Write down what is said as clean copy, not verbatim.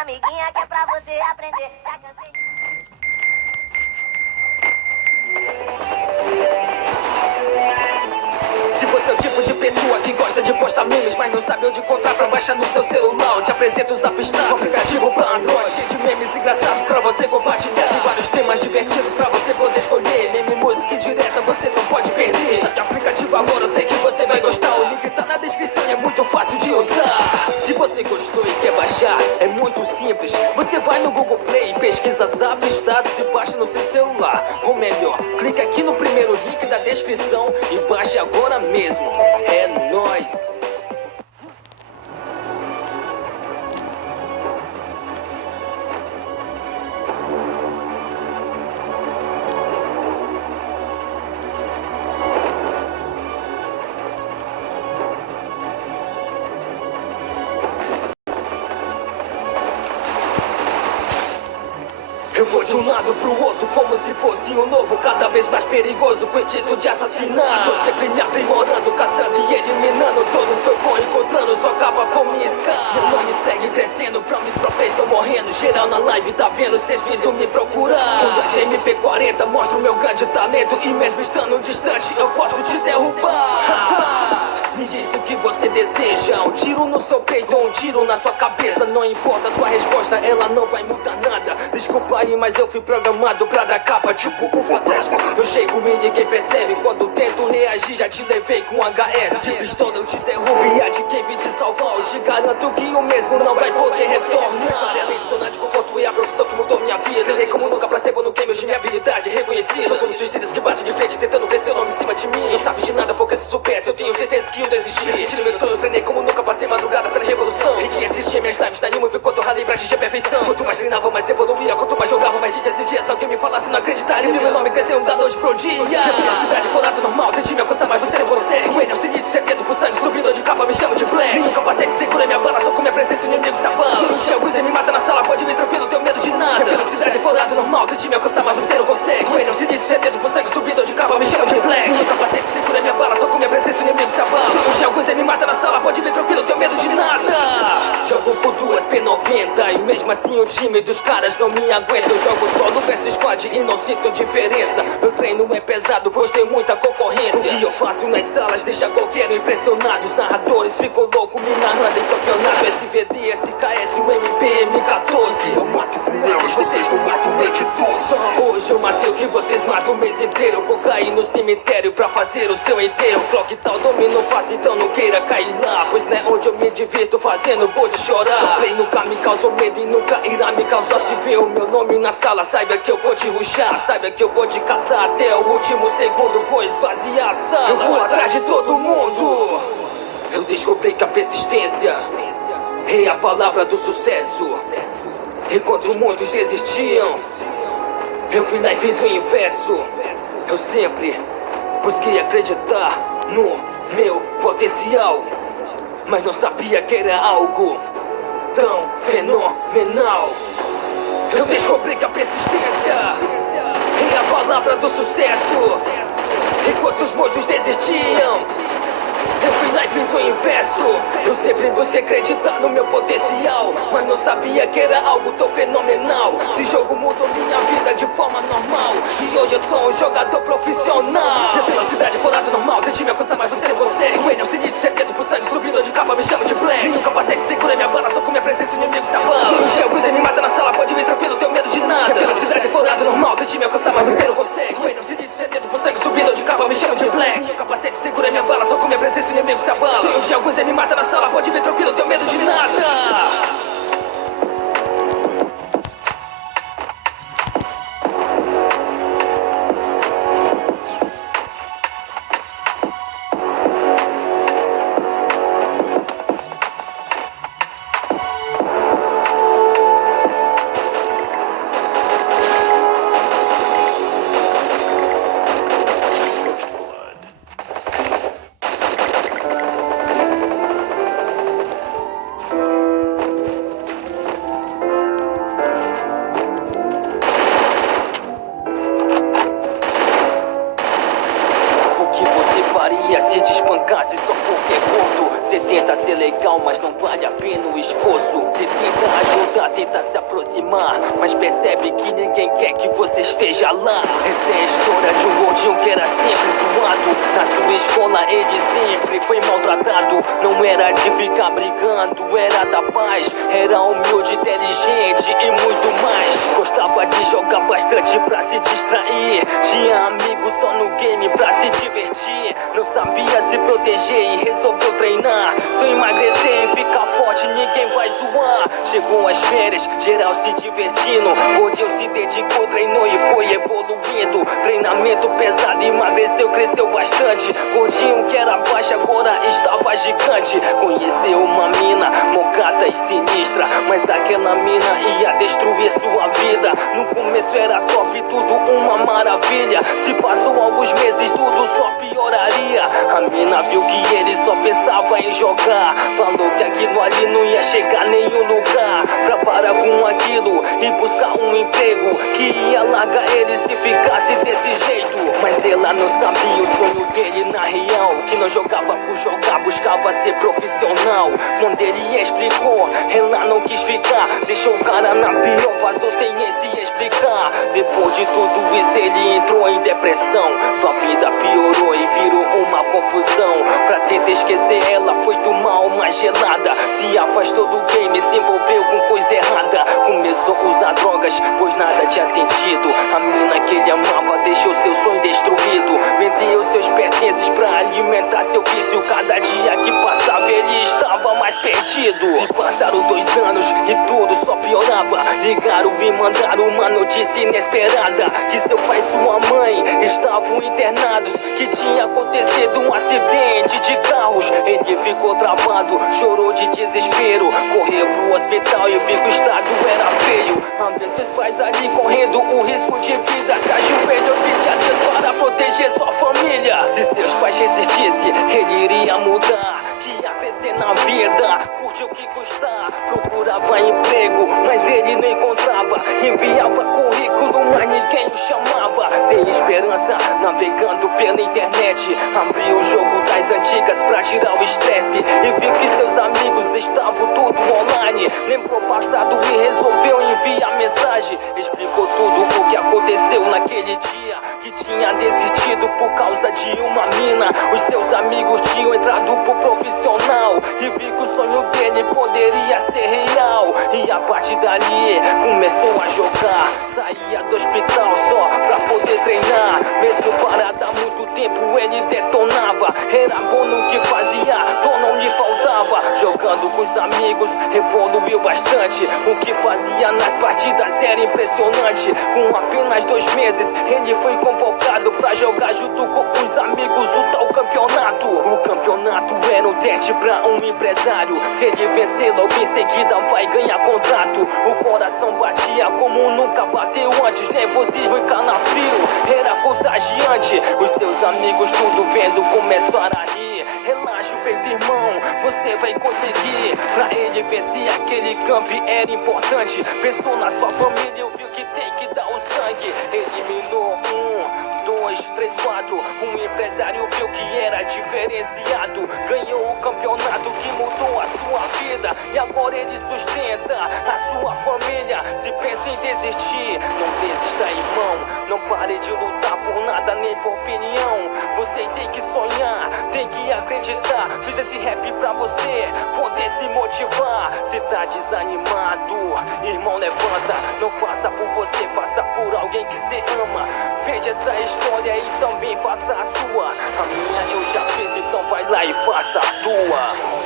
amiguinha que é pra você aprender. Já cansei de... Se você é o tipo de pessoa que gosta de postar memes, mas não sabe onde encontrar pra baixar no seu celular, eu te apresento o Zapstar, um aplicativo pra Android, cheio de memes engraçados pra você compartilhar, e vários temas divertidos pra você poder escolher. Meme, música direta, você não pode perder. Está no aplicativo agora, eu sei que você vai gostar. O link tá na descrição e é muito fácil de usar. Se você gostou e quer baixar, é muito simples. Você vai no Google Play, pesquisa Zapstar e baixa no seu celular. Ou melhor, clica aqui no primeiro link da descrição e baixe agora mesmo. É nóis! Eu vou de um lado pro outro como se fosse um lobo, cada vez mais perigoso com instinto de assassinar. Tô sempre me aprimorando, caçando e eliminando todos que eu vou encontrando, só acaba com me escar. Meu nome segue crescendo, promise pra vocês estão morrendo. Geral na live tá vendo, cês vindo me procurar. Com 2 MP40 mostro meu grande talento, e mesmo estando distante eu posso te derrubar. Me diz o que você deseja, um tiro no seu peito ou um tiro na sua cabeça. Não importa a sua resposta, ela não vai mudar nada. Desculpa aí, mas eu fui programado pra dar capa tipo um fantasma. Eu chego e ninguém percebe, quando tento reagir já te levei com HS. De pistola eu te derrubo e a de quem vim te salvar, eu te garanto que o mesmo não vai poder retornar. Além de zona de conforto e a profissão que mudou minha vida, treinei como nunca pra ser bom no game, hoje minha habilidade é reconhecida. São todos suicidas que batem de frente tentando crescer o nome em cima de mim. Não sabe de nada porque se soubesse eu tenho certeza que desistir. Assistindo meu sonho, eu treinei como nunca, passei madrugada atrás de revolução. E quem assistia minhas lives na Nima viu quanto eu ralei pra atingir a perfeição. Quanto mais treinava, mais evoluía, quanto mais jogava, mais gente assistia. Se alguém me falasse, não acreditaria. Viu meu nome cresceu da noite pro dia. Minha felicidade for ato normal, tente me alcançar, mas você não consegue. O Enel sinistro, sedento por sangue, subindo de capa, me chama de Black. Nenhum capacete segura minha bala, só com minha presença o inimigo se abala. Se não encher alguns e me mata na sala, pode vir tranquilo, tenho medo de nada. Minha felicidade for ato normal, tente me alcançar, mas você não consegue. O Enel sinistro, sedento por sangue, subindo de capa, me chama de Black. Nenhum capacete segura minha bala, só com minha presença o inimigo se abala. Se não encher alguns e me mata na sala, pode vir tranquilo, tenho medo de nada. Jogo por 2 P90 e mesmo assim o time dos caras não me aguenta. Eu jogo solo versus squad e não sinto diferença. Meu treino é pesado, pois tem muita concorrência. O que eu faço nas salas deixa qualquer um impressionado. Os narradores ficam loucos me narrando em campeonato. SVD, SKS, o MP, M14. Eu mato com eles, vocês não matam mente 12. Hoje eu matei o que vocês matam o mês inteiro. Vou cair no cemitério pra fazer o seu enterro. Clock tal domino fácil, então não queira cair lá, pois não é onde eu me divirto fazendo, vou te chorar. Play nunca me causou medo e nunca irá me causar. Se ver o meu nome na sala, saiba que eu vou te ruxar, saiba que eu vou te caçar até o último segundo, vou esvaziar a sala. Eu vou atrás de todo mundo. Eu descobri que a persistência é a palavra do sucesso. Enquanto muitos desistiam, eu fui lá e fiz o inverso. Eu sempre busquei acreditar no meu potencial, mas não sabia que era algo tão fenomenal. Eu descobri que a persistência é a palavra do sucesso. Enquanto muitos desistiam, eu fui lá e fiz o inverso. Eu sempre busquei acreditar no meu potencial, mas não sabia que era algo tão fenomenal. Esse jogo mudou minha vida de forma normal, e hoje eu sou um jogador profissional. Minha velocidade for ato normal, tente me alcançar, mas você não consegue. O Enel sinistro, sedento por sangue, subindo de capa, me chama de Black. Nenhum capacete segura minha bala, só com minha presença o inimigo se abala. Se não encher alguns e me mata na sala, pode vir tranquilo, tenho medo de nada. Minha velocidade for ato normal, tente me alcançar, mas você não consegue. O Enel sinistro, sedento por sangue, subindo de capa, me chama de Black. Nenhum capacete segura minha bala, só com minha presença o inimigo se abala. Se não encher alguns e me mata na sala, pode vir tranquilo, tenho medo de nada. Se te espancasse só porque é gordo, cê tenta ser legal, mas não vale a pena o esforço. Cê tenta ajudar tenta se aproximar, mas percebe que ninguém quer que você esteja lá. Essa é a história de um gordinho que era sempre zoado. Na sua escola ele sempre foi maltratado. Não era de ficar brigando, era da paz. Era humilde, inteligente e muito mais. Gostava de jogar bastante pra se distrair. Tinha amigos só no game pra se divertir. Não sabia se proteger e resolveu treinar. Se eu emagrecer e ficar forte, ninguém vai zoar. Chegou as férias, geral se divertindo. Gordinho se dedicou, treinou e foi evoluindo. Treinamento pesado, emagreceu, cresceu bastante. Gordinho que era baixo agora estava gigante. Conheceu uma mina, mocata e sinistra, mas aquela mina ia destruir sua vida. No começo era top, tudo uma maravilha. Se passou alguns meses, tudo só pioraria. A mina viu que ele só pensava em jogar. Falou que aquilo ali não ia chegar a nenhum lugar. Pra parar com aquilo e buscar um emprego que ia largar ele se ficasse desse jeito. Mas ela não sabia o sonho dele na real, que não jogava por jogar, buscava ser profissional. Quando ele explicou, ela não quis ficar. Deixou o cara na pior, vazou sem se explicar. Depois de tudo isso ele entrou em depressão. Sua vida piorou e virou uma confusão. Pra tentar esquecer ela foi tomar uma gelada. Se afastou do game, se envolveu com coisa errada. Começou a usar drogas, pois nada tinha sentido. A mina que ele amava deixou seu sonho destruído. Vendeu seus pertences pra alimentar seu vício. Cada dia que passava ele estava mais perdido. E passaram 2 anos e tudo só piorava. Ligaram e mandaram uma notícia inesperada, que seu pai e sua mãe estavam internados, que tinha acontecido um acidente de carros. Ele ficou travado, chorou de desespero. Correu pro hospital e viu que o estado era feio. A ver seus pais ali correndo o risco de vida. Se ajoelhou, pediu a Deus para proteger sua família. Se seus pais resistissem, ele iria mudar, que ia crescer na vida, curte o que custar. Procurava emprego, mas ele não encontrava. Enviava currículo, mas ninguém o chamava. Sem esperança, navegando pela internet, abriu o jogo das antigas pra tirar o estresse. E viu que seus amigos estavam tudo online. Lembrou o passado e resolveu enviar mensagem. Explicou tudo o que aconteceu naquele dia, que tinha desistido por causa de uma mina. Os seus amigos tinham entrado pro profissional e viu que o sonho dele poderia ser real. E a partir dali começou a jogar. Saía do hospital só pra poder treinar. Mesmo parado há muito tempo ele detonava. Era bom no que fazia, dor não lhe faltava. Jogando com os amigos evoluiu bastante. O que fazia nas partidas era impressionante. Com apenas 2 meses ele foi convocado pra jogar junto com os amigos o tal campeonato. O campeonato era um teste pra um empresário. Se ele vencer logo em seguida vai ganhar contrato. O coração batia como nunca bateu antes. Nervosismo e calafrio era contagiante. Os seus amigos tudo vendo começaram a rir. Relaxa, feito irmão, você vai conseguir. Pra ele vencer aquele camp era importante. Pensou na sua família, viu que tem que dar o sangue. Eliminou 1, 2, 3, 4. Um empresário viu que era diferenciado. Ganhou o campeonato que mudou a sua vida. E agora ele sustenta a sua família. Se pensa em desistir, não desista, irmão. Não pare de lutar por nada nem por opinião. Você tem que sonhar, tem que acreditar. Fiz esse rap pra você poder se motivar. Se tá desanimado, irmão, levanta. Não faça por você, faça por alguém que você ama. Veja essa história e também faça a sua. A minha eu já fiz, então vai lá e faça a tua.